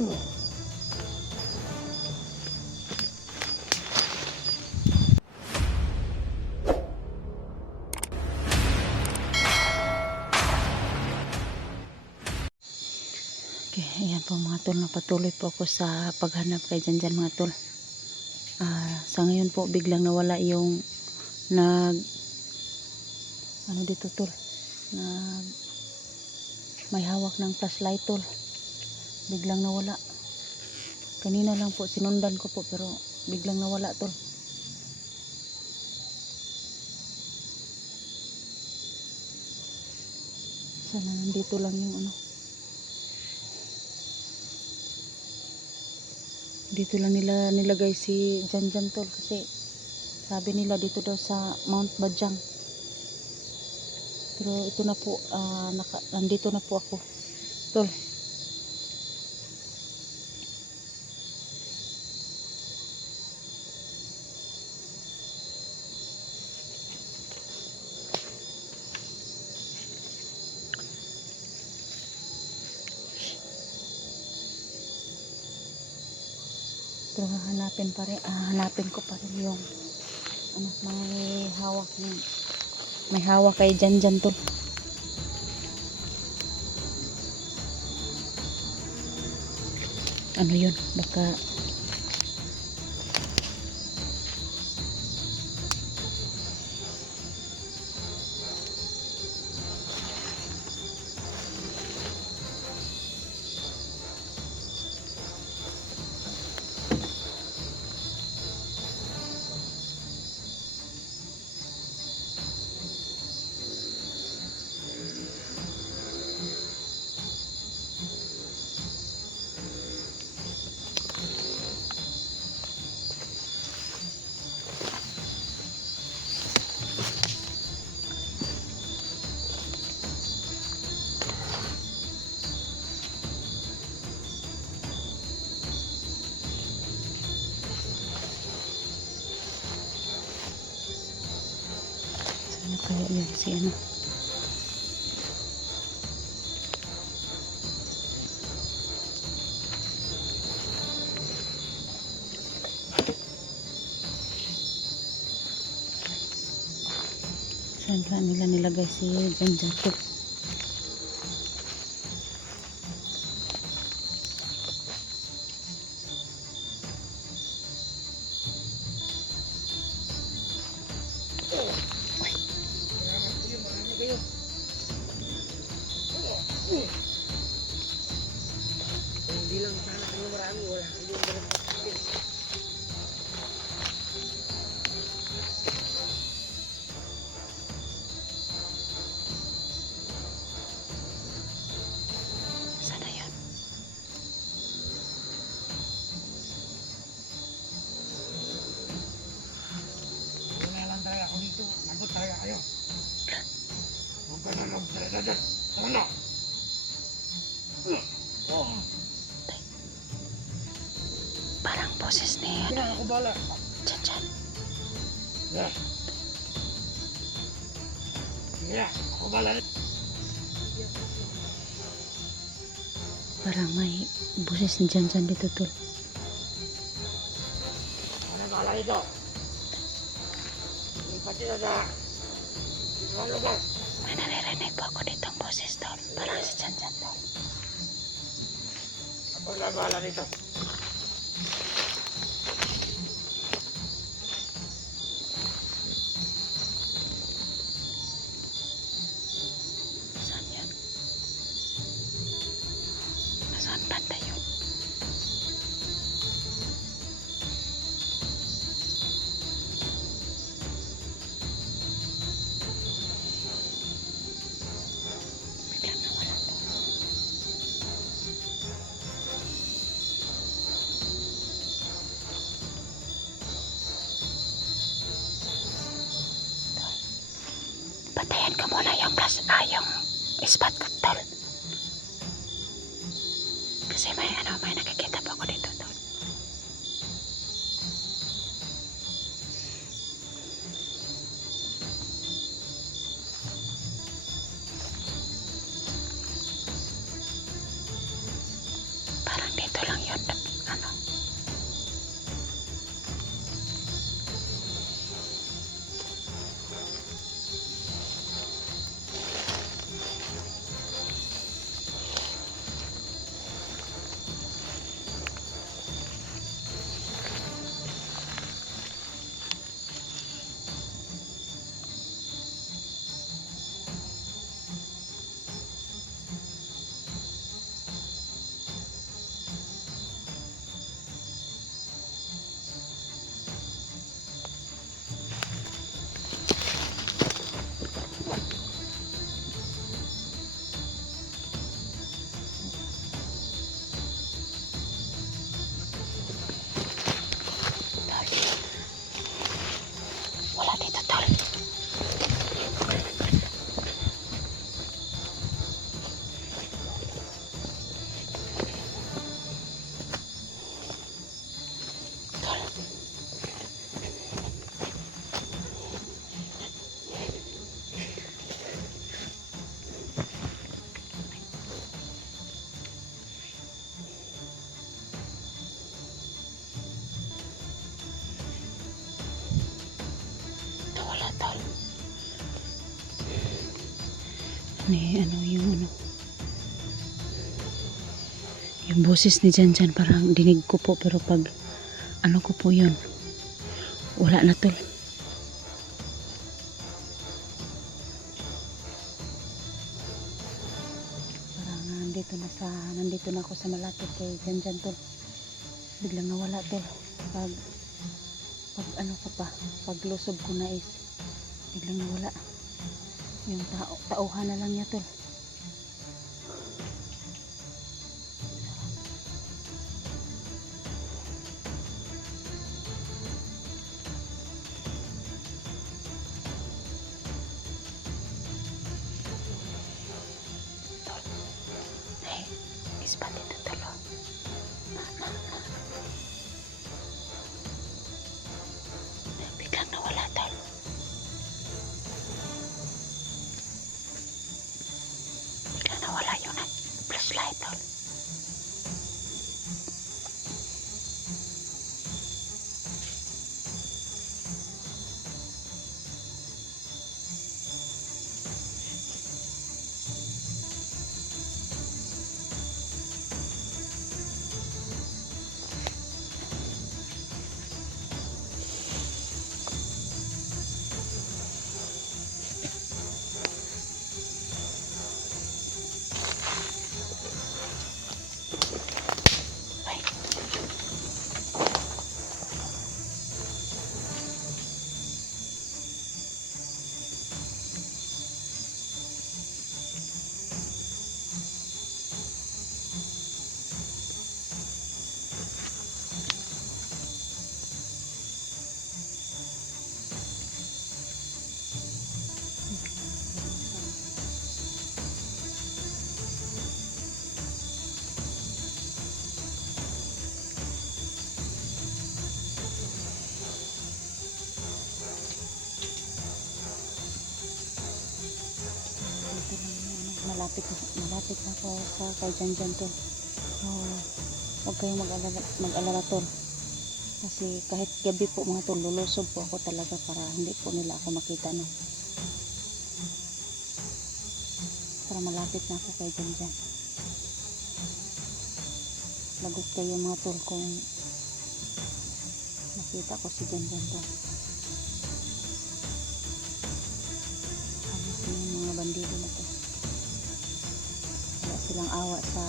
Okay, ayan po mga tol, napatuloy po ako sa paghanap kay Janjan mga tol. Sa ngayon po biglang nawala yung ano dito tol, may hawak ng flashlight tol, biglang nawala. Kanina lang po sinundan ko po pero biglang nawala tol. Sana nandito lang yung ano, dito lang nila nilagay si Janjan tol, kasi sabi nila dito daw sa Mount Bajang. Pero ito na po, nandito na po ako tol. Pero hanapin ko pa rin yung ano, may hawak kay Janjan tol. Ano yun, baka sana kaya yun si ano. Saan nila nilagay si Janjan tol. Hindi lang sana kayo marami, wala hindi yung ganun. Sana yun. Wala lang talaga ako dito, lagot talaga kayo. Huwag ka na lang talaga dyan. Sana! Oh, Parang boses ni ano, ako bala. Janjan. Yeah. Yeah, ako bala. Parang may boses ni Janjan dito tol. Ano bala ito? Ipati na sa ibang lugar. May naririnig po ako ditong boses tol. Parang si Janjan tol. Ako na bala dito. Saan yan? Nasaan banda yun? Biglang nawala to. Patayin ko muna yung yung spot ko tol. Kasi may nakikita pa ako dito tol. Parang dito lang Ni ano yung ano. Yung boses ni Janjan parang dinig ko po pero pag ano ko po yun. Wala na tol. Parang nandito na ako sa malapit kay Janjan tol. Biglang nawala tol. Pag ano ko pa, pag lusob ko na is biglang nawala. Yung tauhan na lang niya tol. Tol. Ay, ispat ito tol. Biglang nawala tol. Biglang nawala yung flashlight tol. Ay, dito lang yung ano, malapit na ako sa kay Janjan tol. So, huwag kayong mag-alala tol. Kasi kahit gabi po mga tol, lulusob po ako talaga para hindi po nila ako makita no. Para malapit na ako kay Janjan. Lagot kayo mga tol kung nakita ko si Janjan tol. Halos na yung mga bandido na to. Wala silang awa sa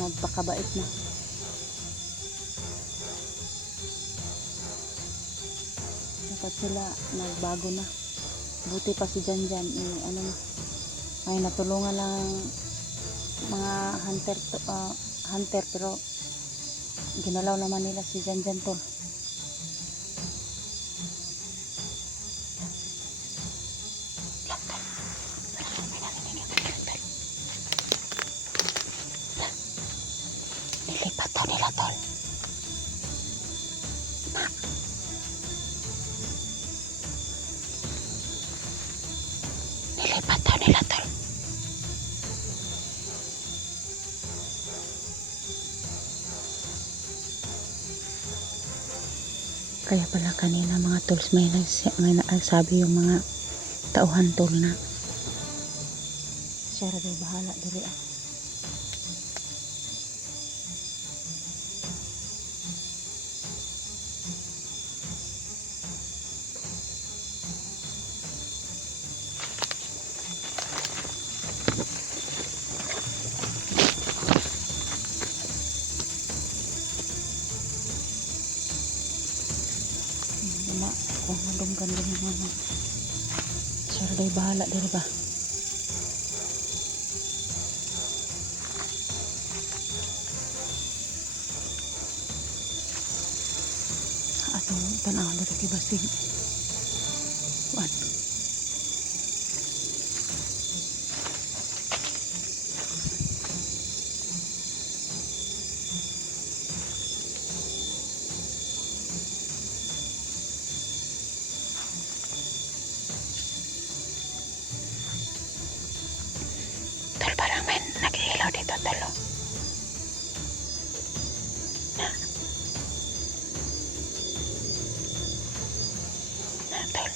nagpakabait na. Dapat sila nagbago na. Buti pa si Janjan ano na. Ay natulungan lang mga hunter pero ginalaw naman nila si Janjan tol. Nilipat daw nila tol. Nilipat daw nila tol. Kaya pala kanina mga tools may nagsabi yung mga tauhan tol na siya rin bahala diri ah. Wala kung malunggan din yung mga siya rin bahala diri ba. Atong tanaw diri kay basig kuan. Tol parang may nag-iilaw dito tol. Na tol.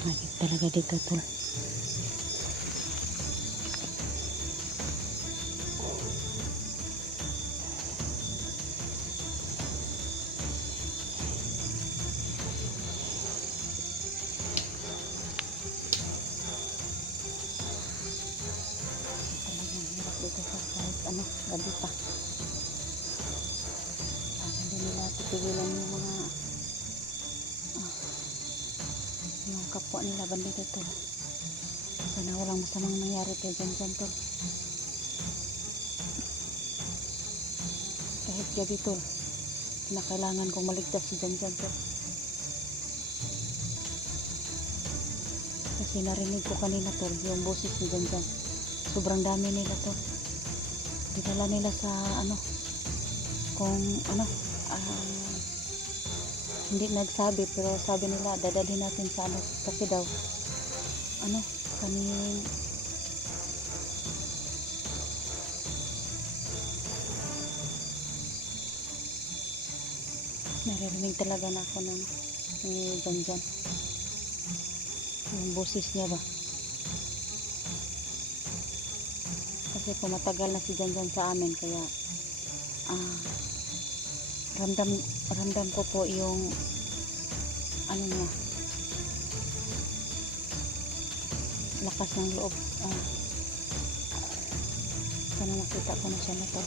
Mahigit talaga dito tol. Talagang hirap dito sa kahit ano, gabi pa. Hindi nila titigilan yung mga yung kapwa nila bandito tol. Sana walang masamang nangyari kay Jan tol. Kahit gabi tol, kinakailangan kong maligtas si Jan tol. Kasi narinig ko kanina tol, yung boses ni Jan. Sobrang dami nila tol. Dinala nila sa ano, kung ano, hindi nagsabi pero sabi nila dadalhin natin sa ano kasi daw ano kaning naririnig talaga na ako ng ni Jan yung boses niya ba kasi pumatagal na si Jan sa amin kaya ramdam ko po yung ano niya lakas ng loob. Sana makita ko na siya na to.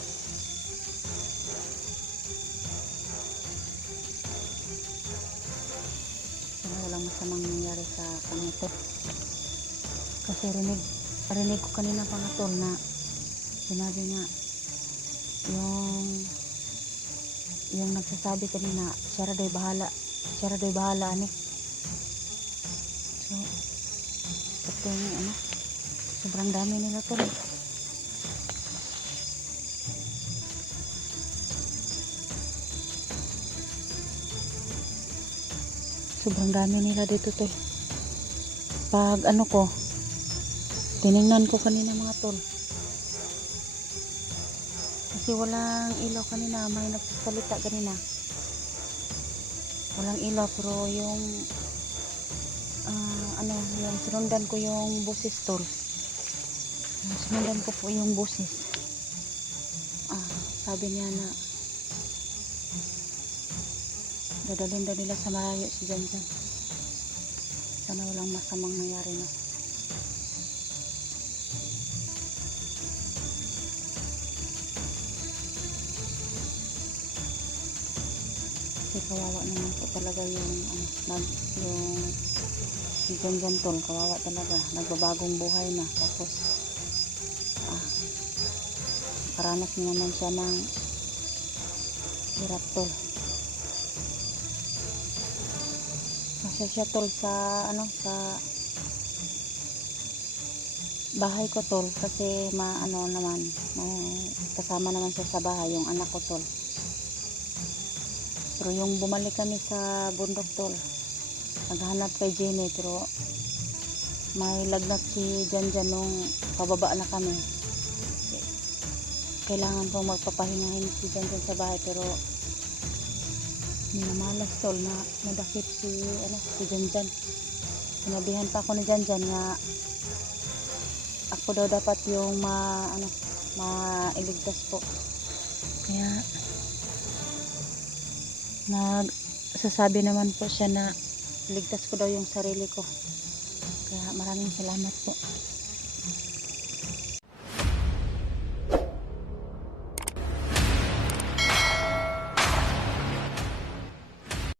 Sana walang masamang nangyari sa kanya to kasi rinig ko kanina pa nga tol na sinabi nga yung nagsasabi kanina siya ra doy bahala ani. So ito yung ano sobrang dami nila tol. Sobrang dami nila dito tol. Pag ano ko tiningnan ko kanina mga tol kasi walang ilaw kanina, may nagsasalita kanina walang ilaw pero yung ano yung sinundan ko yung boses tol, sinundan ko po yung boses. Sabi niya na dadalhin daw nila sa malayo si Jan. Sana walang masamang nangyari na. Kasi kawawa naman po talaga yung yung si Jan tol, kawawa talaga, nagbabagong buhay na tapos karanas naman siya ng hirap tol. Kasi siya tol sa ano sa bahay ko tol kasi ano naman may kasama naman siya sa bahay yung anak ko tol. Pero yung bumalik kami sa bundok tol, naghanap kay Jenny pero may lagnat si Jan nung pababa na kami. Kailangan kong magpapahingahin si Jan sa bahay pero minamalas tol na nadakip si Jan. Sinabihan pa ako ni Jan nga ako daw dapat yung mailigtas po. Kaya nagsasabi naman po siya na iligtas ko daw yung sarili ko. Kaya maraming salamat po.